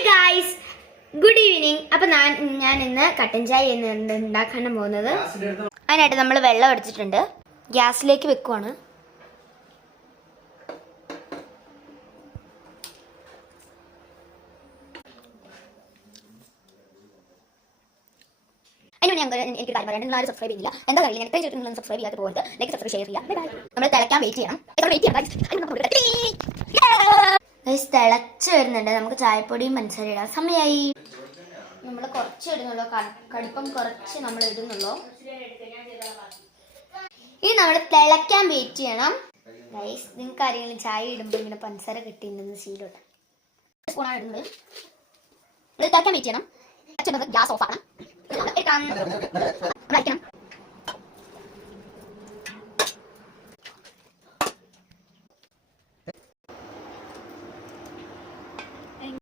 Hi guys, good evening. അപ്പൊ ഞാൻ ഇന്ന് കട്ടൻ ചായ ഉണ്ടാക്കാൻ പോകുന്നത്. അതിനായിട്ട് നമ്മൾ വെള്ളം എടുത്തിട്ടുണ്ട്, ഗ്യാസിലേക്ക് വെക്കുവാണ്. എനിക്ക് കാര്യം പറയാൻ ആരും സബ്സ്ക്രൈബ് ചെയ്യില്ല. എന്താ കാര്യം എത്ര നിങ്ങൾ സബ്സ്ക്രൈബ് ചെയ്യാത്ത പോയിട്ട് ലൈക്ക് സബ്സ്ക്രൈബ് ഷെയർ ചെയ്യാം. നമ്മൾ തിളയ്ക്കാൻ വെയിറ്റ് ചെയ്യണം. തിളച്ച് വരുന്നുണ്ട്. നമുക്ക് ചായപ്പൊടിയും പഞ്ചസാര ഇടാൻ സമയമായി. നമ്മൾ കുറച്ച് ഇടുന്നുള്ളൂ, കടുപ്പം കുറച്ച് നമ്മൾ ഇടുന്നുള്ളൂ. ഇനി നമ്മൾ തിളയ്ക്കാൻ വെയിറ്റ് ചെയ്യണം. ഗൈസ്, നിങ്ങൾക്ക് ആരെങ്കിലും ചായ ഇടുമ്പോൾ ഇങ്ങനെ പഞ്ചസാര കിട്ടിയിട്ടുണ്ടെന്ന് ശീലമുണ്ട്. സ്പൂണാണ് ഇടുന്നത്. ഇത് തിളയ്ക്കാൻ വെയിറ്റ് ചെയ്യണം. ഗ്യാസ് ഓഫ് ആണ്.